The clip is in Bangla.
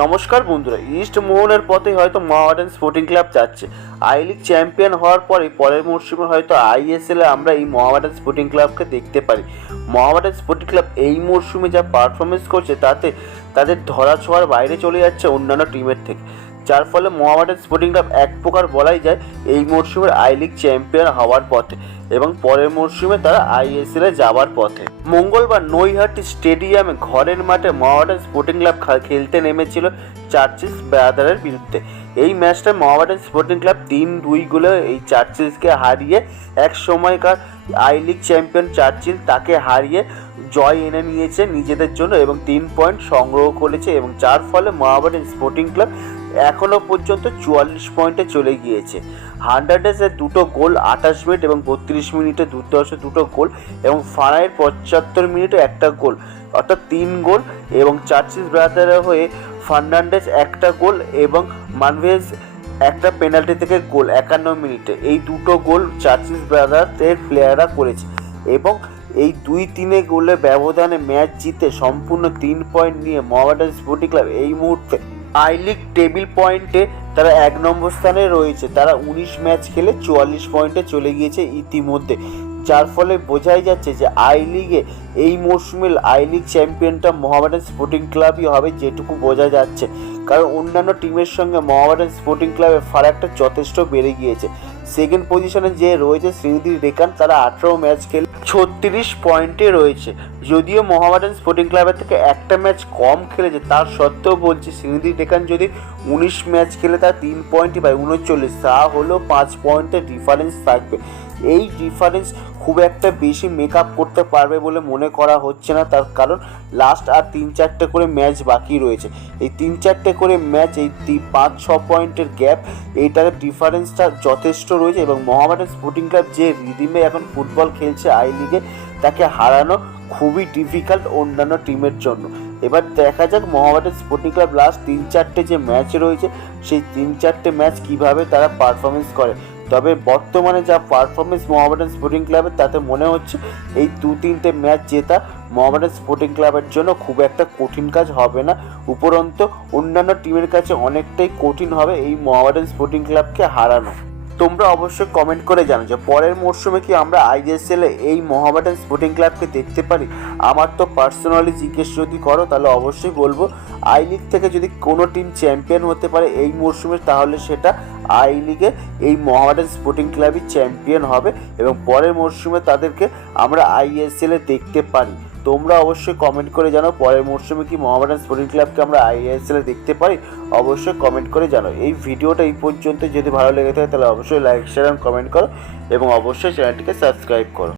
নমস্কার বন্ধুরা ইস্ট মোহনের পথে হয়তো মহামেডান স্পোর্টিং ক্লাব যাচ্ছে। আই লিগ চ্যাম্পিয়ন হওয়ার পরে পরের মরশুমে হয়তো আইএসএলে আমরা এই মহামেডান স্পোর্টিং ক্লাবকে দেখতে পারি। মহামেডান স্পোর্টিং ক্লাব এই মরশুমে যা পারফরমেন্স করছে, তাতে তাদের ধরা ছোঁয়ার বাইরে চলে যাচ্ছে অন্যান্য টিমের থেকে। যার ফলে মোহামেডান স্পোর্টিং ক্লাব এক প্রকার বলাই যায় এই মরশুমের আই লিগ চ্যাম্পিয়ন হওয়ার পথে এবং পরের মরশুমে তারা আইএসএল যাওয়ার পথে। মঙ্গলবার নৈহাটি স্টেডিয়ামে ঘরের মাঠে মোহামেডান স্পোর্টিং ক্লাব খেলতে নেমেছিল চার্চিস ব্রাদারের বিরুদ্ধে। এই ম্যাচটা মোহামেডান স্পোর্টিং ক্লাব তিন দুই গোলে এই চার্চিলসকে হারিয়ে এক সময়কার আই লিগ চ্যাম্পিয়ন চার্চিল তাকে হারিয়ে জয় এনে নিয়েছে নিজেদের জন্য এবং তিন পয়েন্ট সংগ্রহ করেছে এবং যার ফলে মোহামেডান স্পোর্টিং ক্লাব এখনও পর্যন্ত চুয়াল্লিশ পয়েন্টে চলে গিয়েছে। হান্ড্রেডেসের দুটো গোল আঠাশ মিনিট এবং বত্রিশ মিনিটে দুর্দশ দুটো গোল এবং ফানাইয়ের পঁচাত্তর মিনিটে একটা গোল, অর্থাৎ তিন গোল এবং চার্চিস ব্রাদারের হয়ে ফার্নান্ডেস একটা গোল এবং মানভেজ একটা পেনাল্টি থেকে গোল একান্ন মিনিটে। এই দুটো গোল চার্চিস ব্রাদার্সের প্লেয়াররা করেছে এবং এই দুই তিনে গোলে ব্যবধানে ম্যাচ জিতে সম্পূর্ণ তিন পয়েন্ট নিয়ে মোহামেডান স্পোর্টিং ক্লাব এই মুহূর্তে আই লিগ টেবিল পয়েন্টে তারা এক নম্বর স্থানে রয়েছে। তারা উনিশ ম্যাচ খেলে চুয়াল্লিশ পয়েন্টে চলে গিয়েছে ইতিমধ্যে। যার ফলে বোঝাই যাচ্ছে যে আই লিগে এই মৌসুমে আই লিগ চ্যাম্পিয়নটা মোহামেডান স্পোর্টিং ক্লাবই হবে যেটুকু বোঝা যাচ্ছে। কারণ অন্যান্য টিমের সঙ্গে মোহামেডান স্পোর্টিং ক্লাবের ফারাকটা যথেষ্ট বেড়ে গিয়েছে। সেকেন্ড পজিশনে যে রয়েছে শ্রীনিধি রেখান তারা আঠেরো ম্যাচ খেলে ছত্রিশ পয়েন্টে রয়েছে। যদিও মোহামেডান স্পোর্টিং ক্লাবের থেকে একটা ম্যাচ কম খেলেছে, তার সত্ত্বেও বলছি শ্রীনিধি রেখান যদি উনিশ ম্যাচ খেলে তার তিন পয়েন্টই পায় উনচল্লিশ, তা হলেও পাঁচ পয়েন্টের ডিফারেন্স থাকবে। এই ডিফারেন্স খুব একটা বেশি মেক আপ করতে পারবে বলে মনে করা হচ্ছে না, তার কারণ লাস্ট আর তিন চারটে করে ম্যাচ বাকি রয়েছে। এই তিন চারটে করে ম্যাচ এই পাঁচ, ছ পয়েন্টের গ্যাপ এইটার ডিফারেন্সটা যথেষ্ট রয়েছে এবং মোহামেডান স্পোর্টিং ক্লাব যে রিদিমে এখন ফুটবল খেলছে আই লিগে তাকে হারানো খুবই ডিফিকাল্ট অন্যান্য টিমের জন্য। এবার দেখা যাক মোহামেডান স্পোর্টিং ক্লাব লাস্ট তিন চারটে যে ম্যাচ রয়েছে, সেই তিন চারটে ম্যাচ কীভাবে তারা পারফরমেন্স করে। তবে বর্তমানে যা পারফরমেন্স মোহামেডান স্পোর্টিং ক্লাবের তাতে মনে হচ্ছে এই দু তিনটে ম্যাচ জেতা মোহামেডান স্পোর্টিং ক্লাবের জন্য খুব একটা কঠিন কাজ হবে না। উপরন্ত অন্যান্য টিমের কাছে অনেকটাই কঠিন হবে এই মোহামেডান স্পোর্টিং ক্লাবকে হারানো। তোমরা অবশ্যই কমেন্ট করে জানো যে পরের মরশুমে কি আমরা আইএসএল এ এই মোহামেডান স্পোর্টিং ক্লাবকে দেখতে পারি? আমার তো পার্সোনালি জিজ্ঞেস যদি করো, তাহলে অবশ্যই বলব, আই লিগ থেকে যদি কোনো টিম চ্যাম্পিয়ন হতে পারে এই মরশুমে, তাহলে সেটা আই লিগে এই মোহামেডান স্পোর্টিং ক্লাবই চ্যাম্পিয়ন হবে এবং পরের মরশুমে তাদেরকে আমরা আইএসএল দেখতে পারি। তোমরা অবশ্যই কমেন্ট করে জানো পরের মরশুমে কি মোহামেডান স্পোর্টিং ক্লাবকে আমরা আইএসএল এ দেখতে পারি? অবশ্যই কমেন্ট করে জানো এই ভিডিওটা এই পর্যন্ত যদি ভালো লেগে থাকে, তাহলে অবশ্যই লাইক শেয়ার এবং কমেন্ট করো এবং অবশ্যই চ্যানেলটিকে সাবস্ক্রাইব করো।